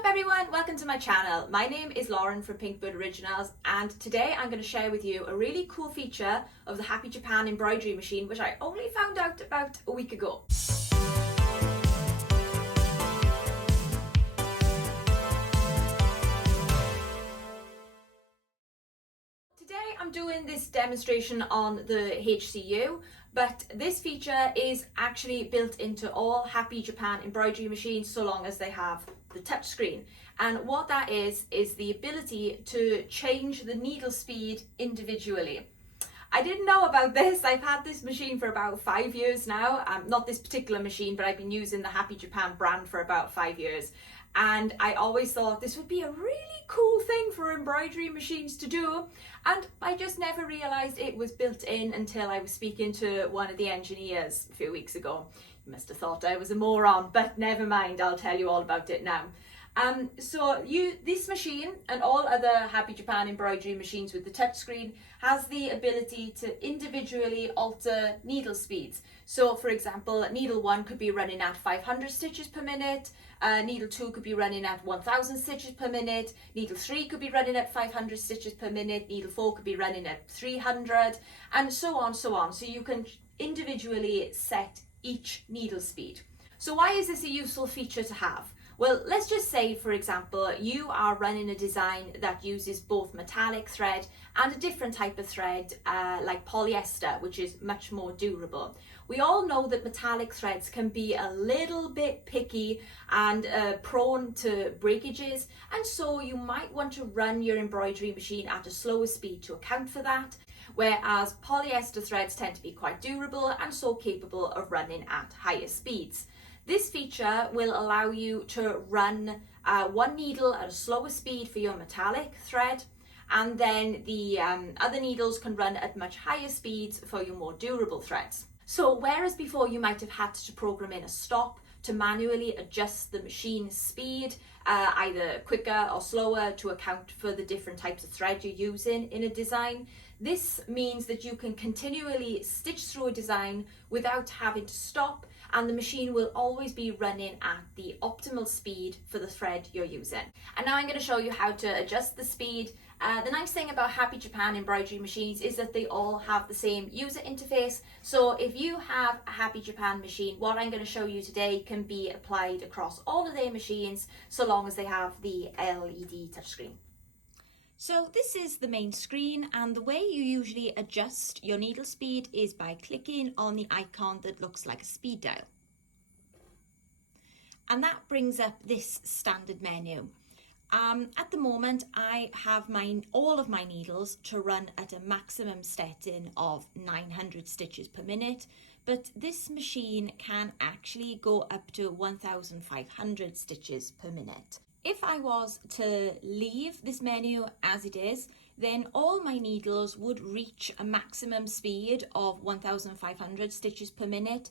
up everyone, welcome to my channel. My name is Lauren from Pinkbird Originals and today I'm going to share with you a really cool feature of the Happy Japan embroidery machine which I only found out about a week ago. Today I'm doing this demonstration on the HCU, but this feature is actually built into all Happy Japan embroidery machines so long as they have the touchscreen. And what that is the ability to change the needle speed individually. I didn't know about this. I've had this machine for about 5 years now. Not this particular machine, but I've been using the Happy Japan brand for about 5 years. And I always thought this would be a really cool thing for embroidery machines to do. And I just never realized it was built in until I was speaking to one of the engineers a few weeks ago. You must have thought I was a moron, but never mind, I'll tell you all about it now. This machine and all other Happy Japan embroidery machines with the touchscreen has the ability to individually alter needle speeds. So for example, needle 1 could be running at 500 stitches per minute, needle 2 could be running at 1000 stitches per minute, needle 3 could be running at 500 stitches per minute, needle 4 could be running at 300, and so on. So you can individually set each needle speed. So why is this a useful feature to have? Well, let's just say, for example, you are running a design that uses both metallic thread and a different type of thread like polyester, which is much more durable. We all know that metallic threads can be a little bit picky and prone to breakages, and so you might want to run your embroidery machine at a slower speed to account for that, whereas polyester threads tend to be quite durable and so capable of running at higher speeds. This feature will allow you to run one needle at a slower speed for your metallic thread, and then the other needles can run at much higher speeds for your more durable threads. So whereas before you might have had to program in a stop to manually adjust the machine's speed, either quicker or slower to account for the different types of thread you're using in a design, this means that you can continually stitch through a design without having to stop, and the machine will always be running at the optimal speed for the thread you're using. And now I'm going to show you how to adjust the speed. The nice thing about Happy Japan embroidery machines is that they all have the same user interface. So if you have a Happy Japan machine, what I'm going to show you today can be applied across all of their machines so long as they have the LED touchscreen. So this is the main screen, and the way you usually adjust your needle speed is by clicking on the icon that looks like a speed dial. And that brings up this standard menu. At the moment, I have all of my needles to run at a maximum setting of 900 stitches per minute, but this machine can actually go up to 1500 stitches per minute. If I was to leave this menu as it is, then all my needles would reach a maximum speed of 1500 stitches per minute,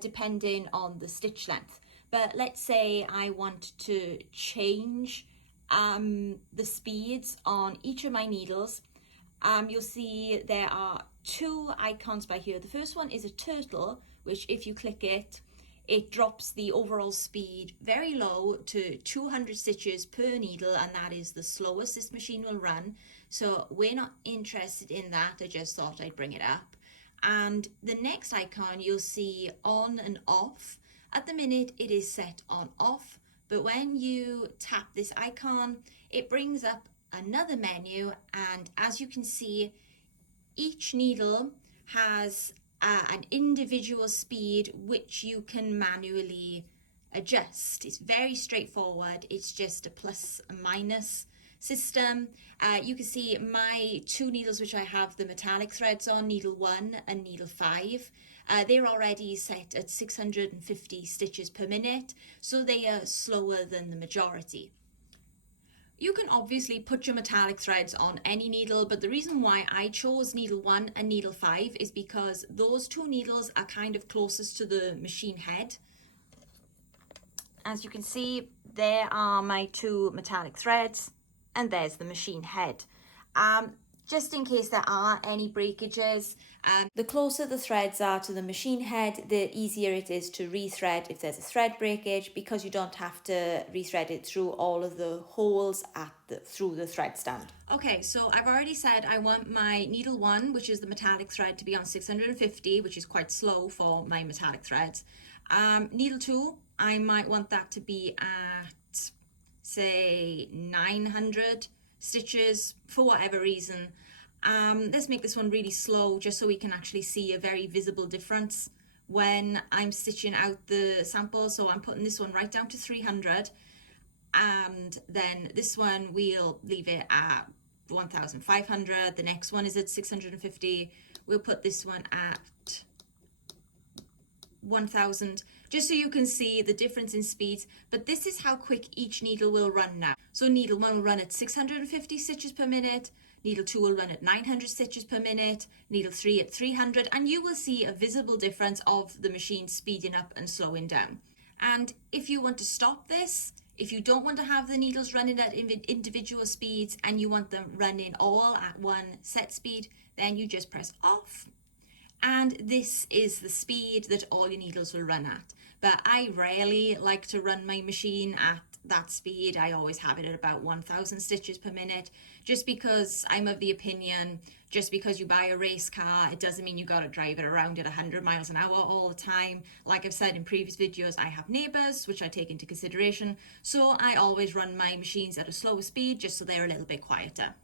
depending on the stitch length. But let's say I want to change the speeds on each of my needles. You'll see there are two icons by here. The first one is a turtle, which if you click it, it drops the overall speed very low to 200 stitches per needle, and that is the slowest this machine will run. So we're not interested in that. I just thought I'd bring it up. And the next icon you'll see on and off. At the minute it is set on off, but when you tap this icon, it brings up another menu, and as you can see, each needle has an individual speed which you can manually adjust. It's very straightforward. It's just a plus and minus system. You can see my two needles which I have the metallic threads on, needle 1 and needle 5. They're already set at 650 stitches per minute, so they are slower than the majority. You can obviously put your metallic threads on any needle, but the reason why I chose needle 1 and needle 5 is because those two needles are kind of closest to the machine head. As you can see, there are my two metallic threads, and there's the machine head. just in case there are any breakages. The closer the threads are to the machine head, the easier it is to rethread if there's a thread breakage, because you don't have to rethread it through all of the holes through the thread stand. Okay, so I've already said I want my needle 1, which is the metallic thread, to be on 650, which is quite slow for my metallic threads. Needle 2, I might want that to be at, say, 900 stitches for whatever reason. Let's make this one really slow, just so we can actually see a very visible difference when I'm stitching out the sample. So I'm putting this one right down to 300, and then this one we'll leave it at 1500. The next one is at 650. We'll put this one at 1000, just so you can see the difference in speeds. But this is how quick each needle will run now. So needle 1 will run at 650 stitches per minute, needle 2 will run at 900 stitches per minute, needle 3 at 300, and you will see a visible difference of the machine speeding up and slowing down. And if you want to stop this, if you don't want to have the needles running at individual speeds and you want them running all at one set speed, then you just press off. And this is the speed that all your needles will run at. But I rarely like to run my machine at that speed. I always have it at about 1000 stitches per minute, just because I'm of the opinion, just because you buy a race car, it doesn't mean you got to drive it around at 100 miles an hour all the time. Like I've said in previous videos, I have neighbours, which I take into consideration, so I always run my machines at a slower speed, just so they're a little bit quieter.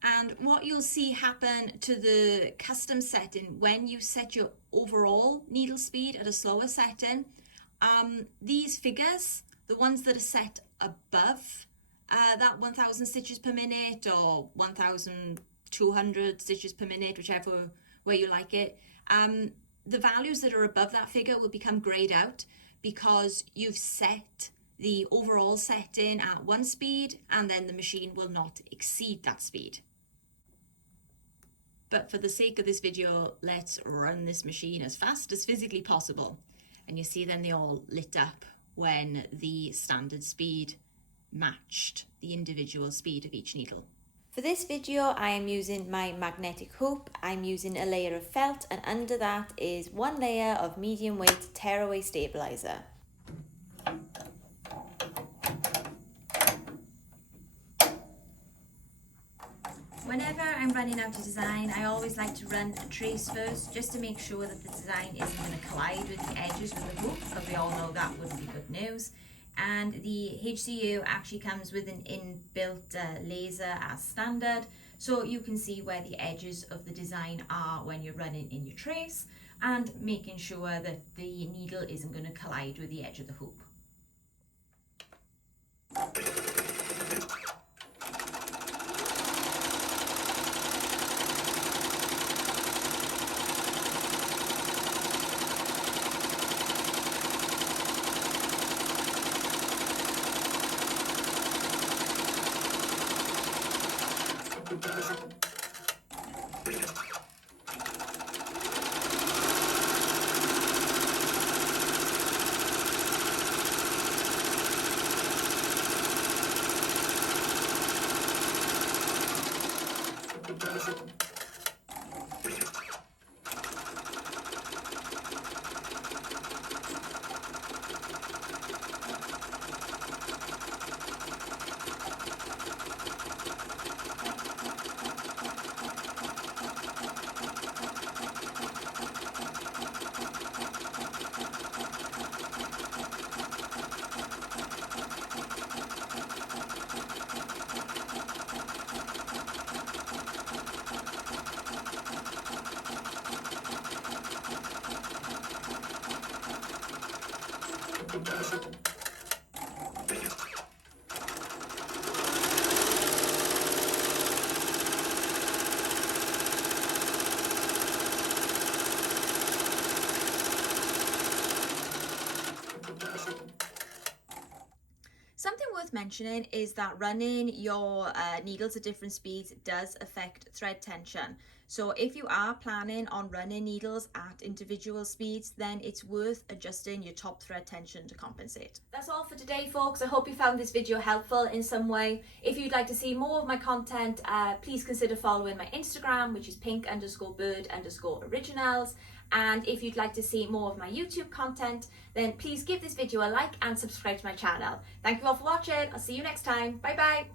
And what you'll see happen to the custom setting when you set your overall needle speed at a slower setting, these figures, the ones that are set above that 1000 stitches per minute or 1200 stitches per minute, whichever way you like it, the values that are above that figure will become grayed out because you've set the overall setting at one speed, and then the machine will not exceed that speed. But for the sake of this video, let's run this machine as fast as physically possible. And you see then they all lit up when the standard speed matched the individual speed of each needle. For this video, I am using my magnetic hoop. I'm using a layer of felt, and under that is one layer of medium weight tearaway stabilizer. Whenever I'm running out of design, I always like to run a trace first, just to make sure that the design isn't going to collide with the edges with the hoop, because we all know that wouldn't be good news. And the HCU actually comes with an inbuilt laser as standard, so you can see where the edges of the design are when you're running in your trace, and making sure that the needle isn't going to collide with the edge of the hoop. Something worth mentioning is that running your needles at different speeds does affect thread tension. So if you are planning on running needles at individual speeds, then it's worth adjusting your top thread tension to compensate. That's all for today, folks. I hope you found this video helpful in some way. If you'd like to see more of my content, please consider following my Instagram, which is pink_bird_originals. And if you'd like to see more of my YouTube content, then please give this video a like and subscribe to my channel. Thank you all for watching. I'll see you next time. Bye bye.